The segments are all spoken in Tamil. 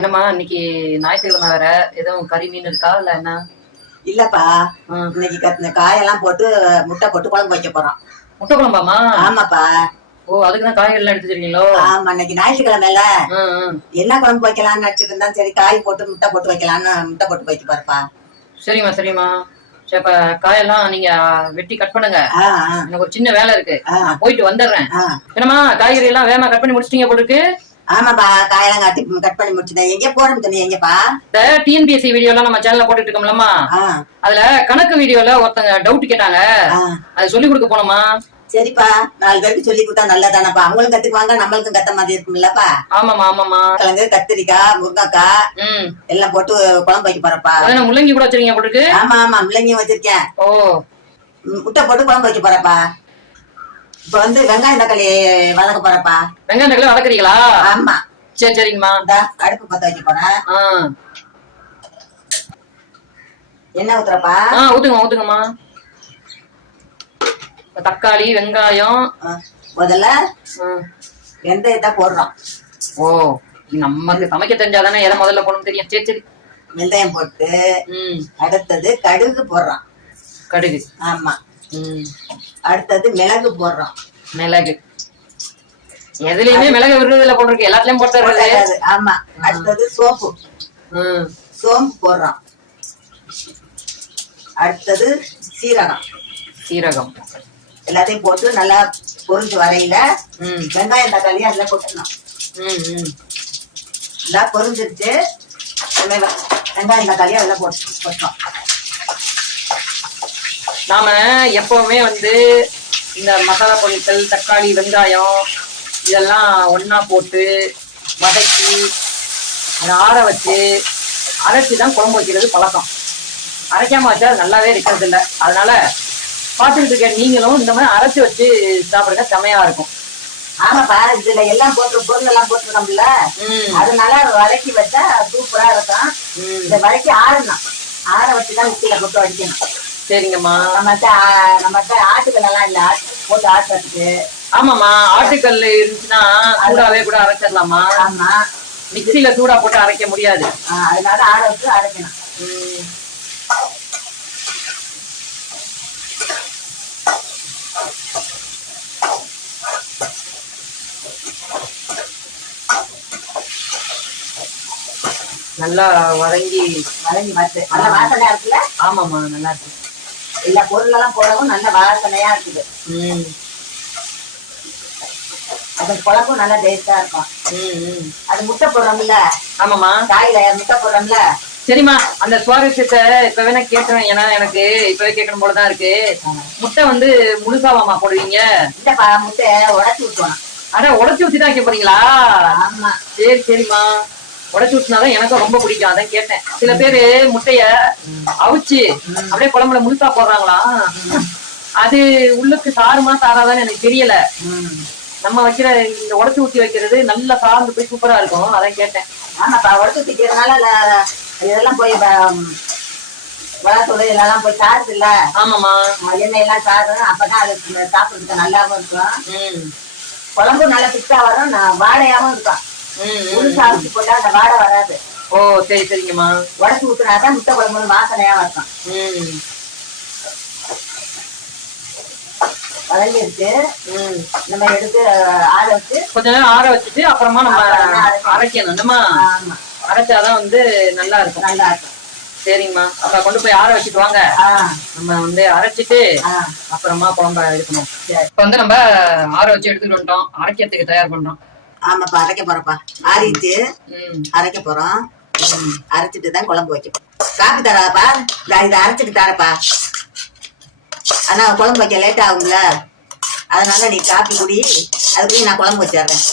என்னம்மா இன்னைக்கு ஞாயிற்றுக்கிழமை வேற. எதுவும் கறி மீன் இருக்கா? இல்ல என்ன? இல்லப்பா. இன்னைக்கு கத்தின காயெல்லாம் போட்டு முட்டை போட்டு குழம்பு வைக்க போறோம். முட்டை குழம்பாமா ஆமாப்பா. ஓ அதுக்கு தான் காய்கறி எல்லாம் எடுத்து வச்சிருக்கீங்களோ? ஆமா இன்னைக்கு ஞாயிற்றுக்கிழமைல. என்ன குழம்பு வைக்கலாம்னு நினைச்சிட்டு இருந்தா சரி காய் போட்டு முட்டை போட்டு வைக்கலாம்னு முட்டை போட்டு வைக்க பாருப்பா. சரிம்மா சரிம்மா. சரி அப்ப காயெல்லாம் நீங்க வெட்டி கட் பண்ணுங்க. எனக்கு ஒரு சின்ன வேலை இருக்கு. போயிட்டு வந்துடுறேன். என்னம்மா காய்கறி எல்லாம் வேகமா கட் பண்ணி முடிச்சிட்டீங்க போல இருக்கு? ஆமாப்பா காயெல்லாம் கட்டி கட் பண்ணி முடிச்சுட்டேன். எங்க போறோம் தண்ணி எங்கப்பா? டிஎன்பிஎஸ்சி வீடியோ எல்லாம் நம்ம சேனல்ல போட்டுட்டு இருக்கோம்லம்மா அதுல கணக்கு வீடியோல ஒருத்தங்க டவுட் கேட்டாங்க. அது சொல்லி கொடுக்க போனோமா சரிப்பா நாலு பேருக்கு சொல்லி கொடுத்தா நல்லதானப்பா. அவங்களும் கத்துக்குவாங்க நம்மளுக்கும் கத்த மாதிரி இருக்கும்லப்பா. ஆமாமா ஆமாமா கிழங்கு கத்திரிக்காய் முருங்கைக்காய் எல்லாம் போட்டு குழம்பு வைக்க போறப்பா. முள்ளங்கி கூட வச்சிருக்கீங்க போல இருக்கு ஆமா ஆமா முள்ளங்கியும் வச்சிருக்கேன். ஓ. முட்டை போட்டு குழம்பு வைக்க போறப்பா. இப்ப வந்து வெங்காயம் தக்காளி வதக்க போறப்பா. வெங்காயம் தக்காளி வளர்க்குறீங்களா ஆமா. சரி சரிங்கம்மா. இந்த அடுப்பு பத்த வைக்க போறேன் எண்ணெய் ஊத்துறப்பா. ஆ ஊத்துங்கம்மா ஊத்துங்கம்மா. தக்காளி வெங்காயம். முதல்ல. வெந்தயத்தை போடுறோம். ஓ நமக்கு சமைக்க தெரிஞ்சாதானே எதை முதல்ல போடணும் தெரியும். சரி சரி. வெந்தயம் போட்டு அடுத்தது கடுகு போடுறோம். கடுகு. ஆமா. ம். அடுத்தது மிளகு போடுறோம். மிளகு. எதுலயுமே மிளகு விருதுல போட்டிருக்கு. எல்லாத்துலயும் போட்டுறது போடாது. ஆமா. அடுத்தது சோப்பு. சோம்பு போடுறோம். அடுத்தது சீரகம். சீரகம். எல்லாத்தையும் போட்டு நல்லா பொரிஞ்சு வரையில வெங்காயம் தக்காளி அதுல கொட்டணும் உடனே வெ- வெங்காயம் தக்காளி அதில் போட்டு போட்டோம். நாம எப்பவுமே வந்து இந்த மசாலா பொருட்கள் தக்காளி வெங்காயம் இதெல்லாம் ஒண்ணா போட்டு வதக்கி அதை ஆற வச்சு அரைச்சி தான் குழம்பு வைக்கிறது பழக்கம். அரைக்காம வச்சா நல்லாவே இருக்கிறது இல்ல. அதனால பார்த்துக்கிட்டு இருக்க நீங்களும் இந்த மாதிரி அரைச்சு வச்சு சாப்பிடுங்க செமையா இருக்கும். ஆமாப்பா இதுல எல்லாம் போட்டு பொருள் எல்லாம் போட்டுருக்கோம்ல அதனால வதக்கி வச்சா சூப்பரா இருக்கும். இந்த வதக்கி ஆறணும். ஆற வச்சு தான் உப்பில போட்டு அடிக்கணும் சரிங்கம்மா. நம்மகிட்ட நம்மகிட்ட ஆட்டுக்கல் எல்லாம் இல்ல. போட்டு ஆட்டுறதுக்கு. ஆமாம்மா ஆட்டுக்கல் இருந்துச்சுன்னா சூடாவே கூட அரைச்சிடலாமா ஆமா. மிக்சியில சூடா போட்டு அரைக்க முடியாது. அதனால ஆற வச்சு அரைக்கணும். நல்லா வதங்கி வதங்கி வச்சு நல்ல வாசனையா இருக்குல்ல? ஆமாம்மா நல்லா இருக்கு. எல்லா பொருள் எல்லாம் போடவும் நல்ல வாசனையா இருக்குது. ம். அந்த குழம்பும் நல்லா டேஸ்டா இருக்கும். அது முட்டை போடுறோம்ல? ஆமாம்மா. காயில முட்டை போடுறோம்ல? சரிம்மா அந்த சுவாரஸ்யத்தை இப்ப வேணா கேட்கறேன் ஏன்னா எனக்கு இப்பவே கேட்கணும் போலதான் இருக்கு. முட்டை வந்து முழுசாவாமா போடுவீங்க? முட்டை உடச்சி விட்டுவோம் அட உடைச்சு ஊத்தி தான் வைக்க போறீங்களா? ஆமா. சரி சரிம்மா. உடைச்சு ஊத்தினாதான் எனக்கும் ரொம்ப பிடிக்கும். அதான் கேட்டேன். சில பேரு முட்டைய அவிச்சு அப்படியே குழம்புல முழுசா போடுறாங்களா? அது உள்ளுக்கு சாருமா சாராதான்னு எனக்கு தெரியல. நம்ம வைக்கிற இந்த உடைச்சு ஊத்தி வைக்கிறது நல்லா சார்ந்து போய் சூப்பரா இருக்கும். அதான் கேட்டேன். ஆமாப்பா உடச்சு ஊத்திக்கிறதுனால இதெல்லாம் போய் வளத்தூள் இதெல்லாம் போய் சாருது இல்ல. ஆமாமா எண்ணெய் எல்லாம் சாரும் அப்பதான் அது சாப்பிடுறதுக்கு நல்லாவும் இருக்கும். குழம்பும் நல்லா பிச்சா வரும். நான் வாடையாவும் இருக்கும். முழு சாப்பிட்டு போட்டா அந்த வாடை வராது. ஓ சரி சரிங்கம்மா. உடச்சு ஊத்துனாதான் முட்டை குழம்பு வாசனையா இருக்கும். ம். வதங்கி இருக்கு ம் நம்ம எடுத்து ஆற வச்சு. கொஞ்ச நேரம் ஆற வச்சுட்டு அப்புறமா நம்ம அரைக்கணும். ஆமா. அரைச்சாதான் வந்து நல்லா இருக்கும். நல்லா இருக்கும் சரிங்கம்மா. அப்ப கொண்டு போய் ஆற வச்சுட்டு வாங்க. நம்ம வந்து அரைச்சிட்டு அப்புறமா குழம்ப எடுக்கணும் இப்ப வந்து நம்ம ஆற வச்சு எடுத்துட்டு வந்துட்டோம். அரைக்கிறதுக்கு தயார் பண்றோம். ஆமாப்பா அரைக்க போறப்பா ஆறிச்சு ம். அரைக்க போறோம். அரைச்சிட்டு தான் குழம்பு வைக்க போறோம். காப்பி தராப்பா? இதை அரைச்சிட்டு தரப்பா. ஆனா குழம்பு வைக்க லேட் ஆகும்ல. அதனால நீ காப்பி குடி. அதுக்குள்ளேயும் நான் குழம்பு வச்சிடுறேன்.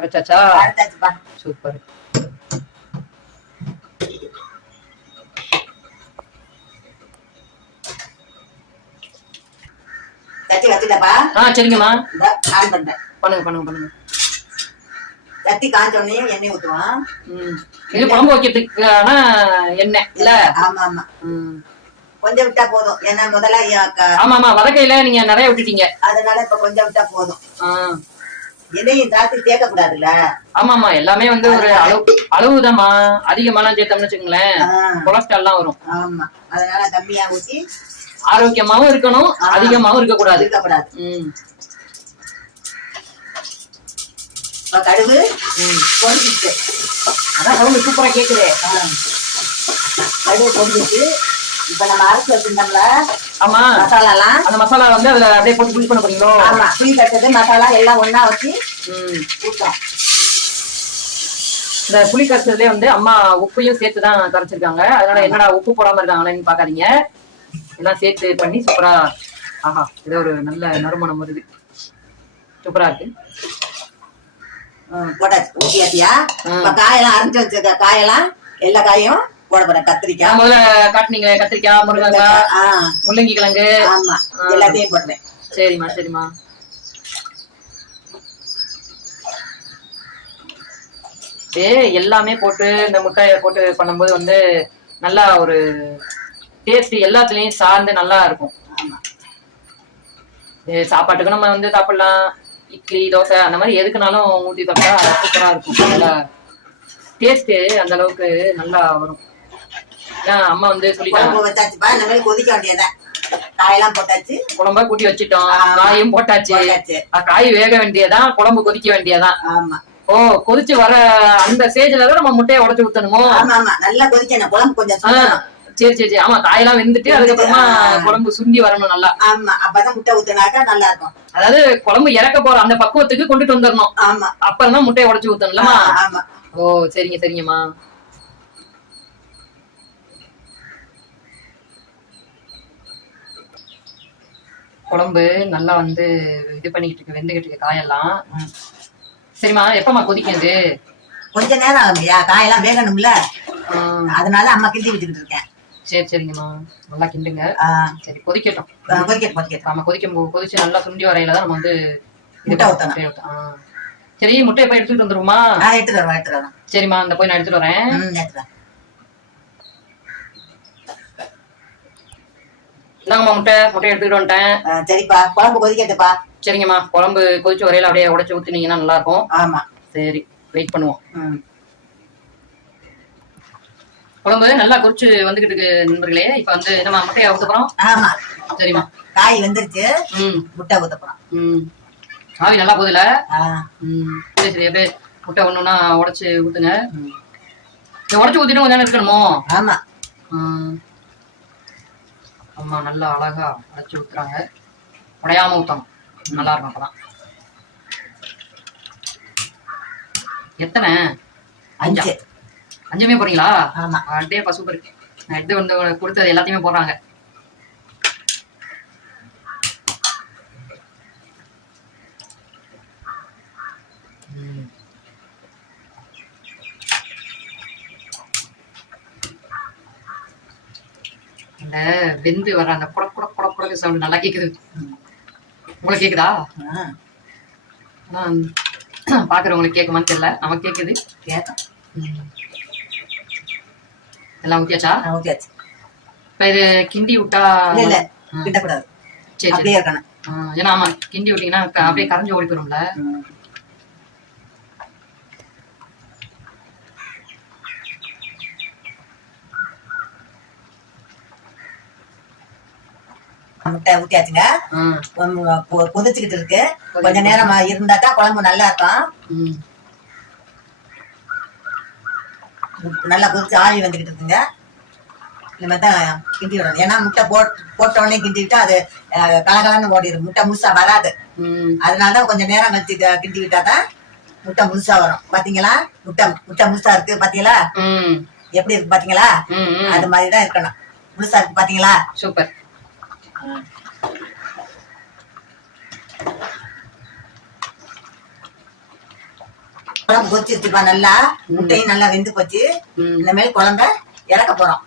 அரைச்சாச்சா? சூப்பர். ஆ சரிங்கம்மா. பண்ணுங்க பண்ணுங்க பண்ணுங்க. தட்டி காஞ்ச உடனே எண்ணெய் ஊற்றுவோம் ம். இது குழம்பு வைக்கிறதுக்கான எண்ணெய் இல்ல? ஆமா ஆமா. ம். கொஞ்சம் விட்டா போதும். ஏன்னா முதல்ல ஆமா ஆமா வதக்கையில நீங்க நிறைய விட்டுட்டீங்க. அதனால இப்ப கொஞ்சம் விட்டா போதும். எதையும் ஜாஸ்தி சேர்க்க கூடாதுல்ல ஆமா ஆமா எல்லாமே வந்து ஒரு அளவு அளவுதாம்மா. அதிகமாலாம் சேர்த்தோம்னு வச்சுக்கோங்களேன். ஆ, கொலஸ்ட்ரால்லாம் வரும். ஆமா. அதனால கம்மியா ஊத்தி ஆரோக்கியமாவும் இருக்கணும். அதிகமாவும் இருக்க கூடாது இருக்கக்கூடாது. ம். இப்ப கடுகு ம். பொரிச்சிட்டு அதான் சவுண்ட் சூப்பரா கேக்குது. கடுகு பொரிச்சிட்டு இப்ப நம்ம அரைச்சு வச்சிருந்தோம்ல ஆமா. மசாலாலாம். அந்த மசாலா வந்து அதுல அப்படியே போட்டு புளி பண்ண போறீங்களோ? ஆமா புளி கட்டது மசாலா எல்லாம் ஒண்ணா வச்சு ம். ஊத்தோம் இந்த புளி கரைச்சதுலயே வந்து அம்மா உப்பையும் சேர்த்து தான் கரைச்சிருக்காங்க. அதனால என்னடா உப்பு போடாம இருக்காங்களேன்னு பாக்காதீங்க. எல்லாம் சேர்த்து பண்ணி சூப்பரா. ஆஹா இது ஒரு நல்ல நறுமணம் வருது. சூப்பரா இருக்கு. போட்டாச்சு. இப்ப காயெல்லாம் அரைச்சு வச்சிருக்க காயெல்லாம் எல்லா காயும் போட போறேன். கத்திரிக்காய் முதல்ல காட்டுனீங்களே கத்திரிக்காய் முருங்கைக்காய் ஆ, முள்ளங்கி கிழங்கு. ஆமா. எல்லாத்தையும் போடுறேன் சரிம்மா சரிம்மா. எல்லாமே போட்டு இந்த முட்டையை போட்டு பண்ணும்போது வந்து நல்லா ஒரு டேஸ்ட் எல்லாத்துலயும் சார்ந்து நல்லா இருக்கும். சாப்பாட்டுக்கு நம்ம வந்து சாப்பிடலாம். இட்லி தோசை அந்த மாதிரி எதுக்குனாலும் ஊத்தி சாப்பிட்டா சூப்பரா இருக்கும். நல்லா டேஸ்ட் அந்த அளவுக்கு நல்லா வரும். அம்மா வந்து சொல்லிட்டாங்க. வச்சாச்சுப்பா இந்த மாதிரி கொதிக்க வேண்டியதான் காயெல்லாம் போட்டாச்சு. குழம்பா கூட்டி வச்சிட்டோம். காயும் போட்டாச்சு. காய் வேக வேண்டியதான் குழம்பு கொதிக்க வேண்டியதான். ஆமா. ஓ கொதிச்சு வர அந்த ஸ்டேஜ்ல தான் நம்ம முட்டையை உடைச்சு ஊத்தணுமோ? ஆமா ஆமா. நல்லா கொதிக்கணும். குழம்பு கொஞ்சம் சரி சரி சரி. ஆமா காயெல்லாம் வெந்துட்டு அதுக்கப்புறமா. குழம்பு சுண்டி வரணும் நல்லா. ஆமா. அப்பதான் முட்டை ஊத்துனாக்கா நல்லா இருக்கும். அதாவது குழம்பு இறக்க போற அந்த பக்குவத்துக்கு கொண்டுட்டு வந்துடணும். ஆமா. அப்புறம் தான் முட்டையை உடைச்சு ஊத்தணும்லமா ஆமா. ஓ சரிங்க சரிங்கம்மா. குழம்பு நல்லா வந்து இது பண்ணிக்கிட்டு இருக்கு வெந்துகிட்டு இருக்கு காயெல்லாம். சரிம்மா எப்பமா கொதிக்குது? கொஞ்ச நேரம் ஆகும்யா காயெல்லாம் வேகணும்ல. அதனால அம்மா கிண்டி வச்சுக்கிட்டு இருக்கேன். சரி சரிங்கம்மா. நல்லா கிண்டுங்க. சரி கொதிக்கட்டும். கொதிக்கட்டும் கொதிக்கட்டும். நம்ம கொதிக்கும் கொதிச்சு நல்லா சுண்டி வரையில தான் நம்ம வந்து முட்டை ஊத்தணும். சரி முட்டையை போய் எடுத்துட்டு வந்துருமா எடுத்துட்டு வரேன் எடுத்துட்டு வரேன் சரிம்மா இந்த போய் நான் எடுத்துட்டு வரேன் ம் எடுத்துட்டு வரேன் இந்தாங்கம்மா முட்டை முட்டையை எடுத்துக்கிட்டு வந்துட்டேன். ஆ, சரிப்பா. குழம்பு கொதிக்கட்டுப்பா. சரிங்கம்மா. குழம்பு கொதிச்சு வரையில அப்படியே உடைச்சு ஊத்துனீங்கன்னா நல்லா இருக்கும் ஆமா. சரி வெயிட் பண்ணுவோம். ம். குழம்பு நல்லா கொதிச்சு வந்துகிட்டு இருக்கு நண்பர்களே. இப்ப வந்து நம்ம முட்டையை ஊத்துறோம் ஆமா. சரிம்மா. காய் வெந்துருச்சு. ம். முட்டை ஊத்த போறோம். ம். ஆவி நல்லா போகுதுல? ஆ, ம். சரி சரி அப்படியே முட்டை ஒண்ணுன்னா உடைச்சு ஊத்துங்க. ம். இதை உடைச்சு ஊத்திட்டு கொஞ்சம் நேரம் இருக்கணுமோ? ஆமா. ம். அம்மா நல்லா அழகா உடைச்சு ஊத்துறாங்க உடையாம ஊத்தணும் நல்லா இருக்கும் அப்பதான். எத்தனை? அஞ்சா. அஞ்சு அஞ்சுமே போறீங்களா அப்படியே பசு இருக்கு நான் எடுத்து வந்து கொடுத்தது எல்லாத்தையுமே போடுறாங்க. அந்த வெந்து வர அந்த குடக் குடக் குடக் குடக்கு சவுண்ட் நல்லா கேக்குது. உங்களுக்கு கேக்குதா? பாக்குறவங்களுக்கு கேக்குமான்னு தெரியல. நமக்கு கேக்குது. எல்லாம் ஊத்தியாச்சா? ஊத்தியாச்சு. இப்ப இது கிண்டி விட்டா இல்ல. கிட்டக்கூடாது சரி சரி. ஏன்னா ஆமா கிண்டி விட்டீங்கன்னா அப்படியே கரைஞ்சு ஓடி போயிரும்ல. முட்டை ஊத்தியாச்சுங்க. கொதிச்சுக்கிட்டு இருக்கு. கொஞ்ச நேரம் இருந்தா தான் குழம்பு நல்லா இருக்கும். நல்லா கொதிச்சு ஆவி வந்துகிட்டு இருக்குங்க. இந்த மாதிரி தான் கிண்டி விடணும். ஏன்னா முட்டை போட் போட்ட உடனே கிண்டிவிட்டா அது கலகலன்னு ஓடிடும் முட்டை முழுசா வராது. ம். அதனால தான் கொஞ்சம் நேரம் கழிச்சு கிண்டி விட்டா தான் முட்டை முழுசா வரும். பாத்தீங்களா? முட்டை முட்டை முழுசா இருக்கு பாத்தீங்களா? ம், எப்படி இருக்கு பாத்தீங்களா. அது மாதிரி தான் இருக்கணும். முழுசா இருக்கு பாத்தீங்களா? சூப்பர். குழம்பு கொதிச்சிருச்சுப்பா நல்லா. முட்டையும் நல்லா வெந்து போச்சு. இந்த மாதிரி குழம்ப இறக்க போறோம்.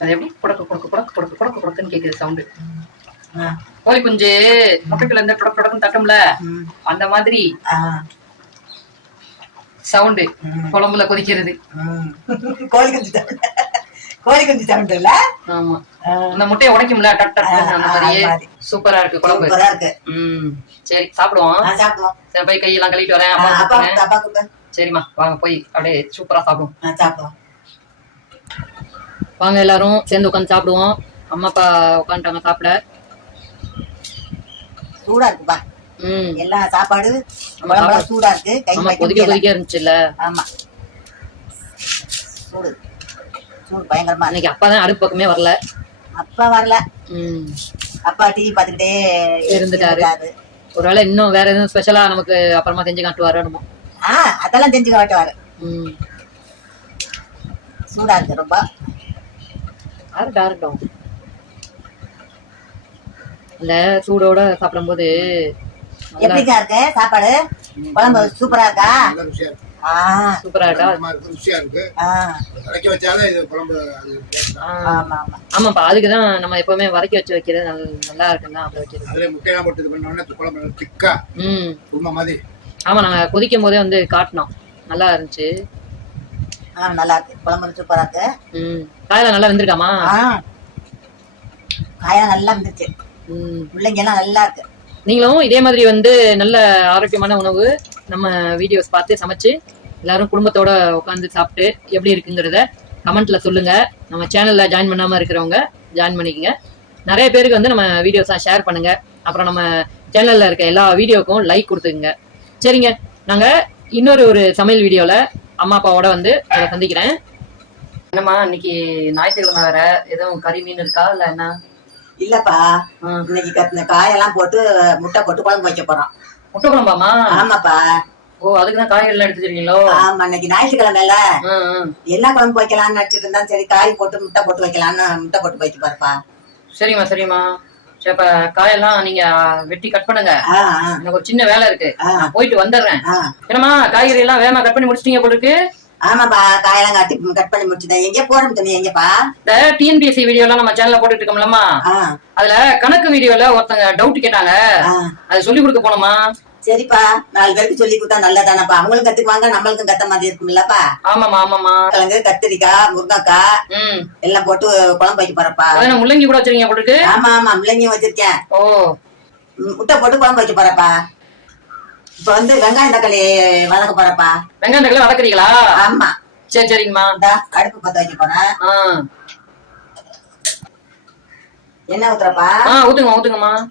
அது எப்படி? புடக்கு புடக்கு புடக்கு புடக்கு புடக்கு புடக்குன்னு கேக்குது சவுண்டு கோழி குஞ்சு. முட்டைக்குள்ள இருந்து புடக்கு புடக்குன்னு தட்டும்ல? அந்த மாதிரி சவுண்டு குழம்புல கொதிக்கிறது. கோழி குஞ்சு கோழி குஞ்சு சவுண்ட் இல்ல? ஆமா. அந்த முட்டையை உடைக்கும்ல? டக் டக் டக்னு அந்த மாதிரி. சூப்பரா இருக்கு குழம்பு. சூப்பரா இருக்கு. ம். சரி சாப்பிடுவோம். சாப்பிடுவோம். சரி போய் கையெல்லாம் கழுவிட்டு வரேன். அப்பா. அப்பா சரிம்மா வாங்க போய் அப்படியே சூப்பரா சாப்பிடுவோம். சாப்பிடுவோம். வாங்க எல்லாரும் சேர்ந்து உட்காந்து சாப்பிடுவோம். அம்மா அப்பா உட்காந்துட்டாங்க சாப்பிட. சூடா இருக்குப்பா ம். எல்லா சாப்பாடு சூடா இருக்கு. கொதிக்க. கொதிக்க இருந்துச்சுல்ல? ஆமா. சூடு. சூடு பயங்கரமா. இன்னைக்கு அப்பா தான் அடுப்பு பக்கமே வரல. அப்பா வரல. ம். அப்பா டிவி பாத்துக்கிட்டே இருந்துட்டாரு. ஒருவேளை இன்னும் வேற எதுவும் ஸ்பெஷலா நமக்கு அப்புறமா செஞ்சு காட்டுவாரு என்னமோ. ஆ அதெல்லாம் செஞ்சுக்க மாட்டுவாரு ம். சூடா இருக்கு ரொம்ப. ஆறட்டும் ஆறட்டும் இந்த சூடோட சாப்பிடும்போது எப்படிக்கா இருக்கு? சாப்பாடு? குழம்பு சூப்பரா இருக்கா. சூப்பரா ஆமாப்பா அதுக்குதான் நம்ம எப்பவுமே வதக்கி வச்சு வைக்கிறது நல்ல- நல்லா இருக்குன்னு அப்படி வைக்கிறது அதுல போட்டு இது பண்ண உடனே குழம்பு நல்லா திக்கா ம். உண்மை மாதிரி. ஆமா நாங்க கொதிக்கும் போதே வந்து காட்டினோம். நல்லா இருந்துச்சு. ஆ நல்லா இருக்கு. குழம்பு சூப்பரா இருக்கு. ம். காயெல்லாம் நல்லா வெந்திருக்காமா? ஆ. காயெல்லாம் நல்லா இருந்துச்சு ம். பிள்ளைங்க எல்லாம் நல்லா இருக்கு. நீங்களும் இதே மாதிரி வந்து நல்ல ஆரோக்கியமான உணவு நம்ம வீடியோஸ் பார்த்து சமைச்சு எல்லாரும் குடும்பத்தோட உட்காந்து சாப்பிட்டு எப்படி இருக்குங்கிறத கமெண்ட்ல சொல்லுங்க. நம்ம சேனல்ல ஜாயின் பண்ணாம இருக்கிறவங்க ஜாயின் பண்ணிக்கங்க. நிறைய பேருக்கு வந்து நம்ம வீடியோஸாக ஷேர் பண்ணுங்க. அப்புறம் நம்ம சேனல்ல இருக்க எல்லா வீடியோக்கும் லைக் கொடுத்துக்குங்க. சரிங்க. நாங்க இன்னொரு ஒரு சமையல் வீடியோல அம்மா அப்பாவோட வந்து உங்களை சந்திக்கிறேன். என்னம்மா இன்னைக்கு ஞாயிற்றுக்கிழமை வேற. எதுவும் கறி மீன் இருக்கா? இல்ல என்ன? இல்லப்பா. இன்னைக்கு கத்தின காயெல்லாம் போட்டு முட்டை போட்டு குழம்பு வைக்க போறோம். முட்டை குழம்பாமா ஆமாப்பா. ஓ அதுக்கு தான் காய்கறி எல்லாம் எடுத்து வச்சிருக்கீங்களோ ஆமா இன்னைக்கு ம். என்ன குழம்பு வைக்கலாம்னு நினைச்சிட்டு இருந்தா சரி காய் போட்டு முட்டை போட்டு வைக்கலாம்னு முட்டை போட்டு வைக்க பாருப்பா. சரிம்மா சரிம்மா. சரி அப்ப காயெல்லாம் நீங்க வெட்டி கட் பண்ணுங்க. எனக்கு ஒரு சின்ன வேலை இருக்கு. போயிட்டு வந்துடுறேன். ஆ. என்னம்மா காய்கறி எல்லாம் வேகமா கட் பண்ணி முடிச்சிட்டீங்க போல இருக்கு? ஆமாப்பா காயெல்லாம் கட்டி கட் பண்ணி முடிச்சுட்டேன். எங்க போறோம் தண்ணி எங்கப்பா? இந்த டிஎன்பிஎஸ்சி நம்ம சேனல்ல போட்டுட்டு இருக்கோம்லம்மா. அதுல கணக்கு வீடியோல ஒருத்தங்க டவுட் கேட்டாங்க. அதை சொல்லி கொடுக்க போனோமா சரிப்பா நாலு பேருக்கு சொல்லி கொடுத்தா நல்லதானப்பா. அவங்களும் கத்துக்குவாங்க நம்மளுக்கும் கத்த மாதிரி இருக்கும்லப்பா ஆமாமா ஆமாமா கிழங்கு கத்திரிக்காய் முருங்கைக்காய் எல்லாம் போட்டு குழம்பு வைக்க போறப்பா. முள்ளங்கி கூட வச்சிருக்கீங்க போல இருக்கு ஆமா ஆமா முள்ளங்கியும் வச்சிருக்கேன். ஓ. முட்டை போட்டு குழம்பு வைக்க போறப்பா. இப்ப வந்து வெங்காயம் தக்காளி வதக்க போறப்பா. வெங்காயம் தக்காளி வதக்குறீங்களா? ஆமா. சரி சரிங்கம்மா. இந்தா அடுப்பு பத்த வைக்க போறேன். ஆ. என்ன ஊத்துறப்பா. ஆ ஊத்துங்க ஊத்துங்கம்மா.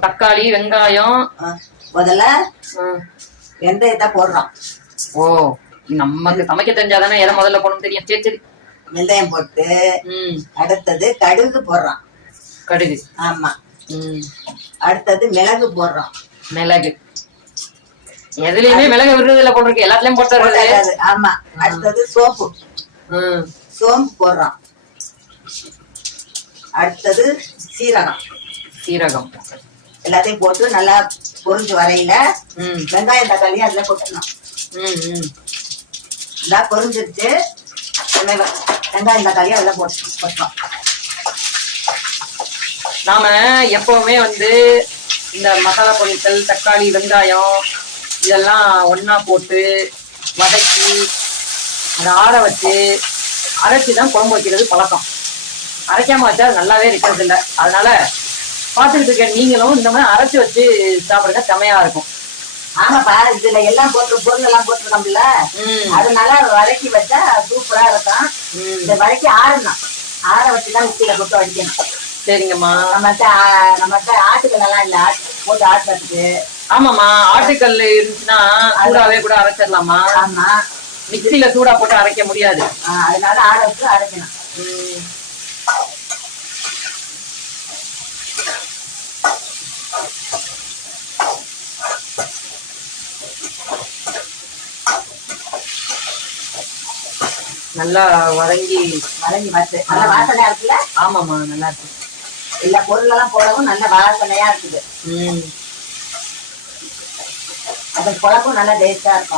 தக்காளி வெங்காயம். ஆ, முதல்ல ஆ. வெந்தயத்தை போடுறோம். ஓ நமக்கு சமைக்க தெரிஞ்சாதானே எதை முதல்ல போடணும் தெரியும். சரி சரி. வெந்தயம் போட்டு ம். அடுத்தது கடுகு போடுறோம். கடுகு. ஆமா. அடுத்தது மிளகு போடுறோம். மிளகு. எதுலயுமே மிளகு இல்ல போட்டிருக்கு எல்லாத்துலயும் போட்டாச்சு. ஆமா. அடுத்தது சோப்பு ம். சோம்பு போடுறோம். அடுத்தது சீரகம். சீரகம். எல்லாத்தையும் போட்டு நல்லா பொரிஞ்சு வரையில வெங்காயம் தக்காளி அதுல போட்டுடணும். ம் ம். நல்லா வெ- வெங்காயம் தக்காளி அதில் போட்டு போட்டோம். நாம எப்பவுமே வந்து இந்த மசாலா பொருட்கள் தக்காளி வெங்காயம் இதெல்லாம் ஒண்ணா போட்டு வதக்கி அதை ஆற வச்சு அரைச்சி தான் குழம்பு வைக்கிறது பழக்கம். அரைக்காம வச்சா நல்லாவே இருக்கிறது இல்ல. அதனால பார்த்துக்கிட்டு இருக்க நீங்களும் இந்த மாதிரி அரைச்சி வச்சு சாப்பிடுங்க செமையா இருக்கும். ஆமாப்பா இதுல எல்லாம் போட்டு பொருள் எல்லாம் போட்டிருக்கோம்ல? அதனால வதக்கி வச்சா சூப்பரா இருக்கும். இந்த வதக்கி ஆறணும். ஆற வச்சுதான் உப்பில போட்டு அடிக்கணும் சரிங்கம்மா. நம்மகிட்ட நம்மகிட்ட ஆட்டுகள் எல்லாம் இல்ல. போட்டு ஆட்டுறதுக்கு. ஆமாம்மா ஆட்டுக்கல் இருந்துச்சுன்னா சூடாவே கூட அரைச்சிடலாமா ஆமா. மிக்சியில சூடா போட்டு அரைக்க முடியாது. அதனால ஆற வச்சு அரைக்கணும். நல்லா வதங்கி வதங்கி வச்சு. நல்ல வாசனையா இருக்குல்ல? ஆமாம்மா நல்லா இருக்கு. எல்லா பொருள் எல்லாம் போடவும் நல்ல வாசனையா இருக்குது. அது குழம்பும் நல்லா டேஸ்டா இருக்கும்.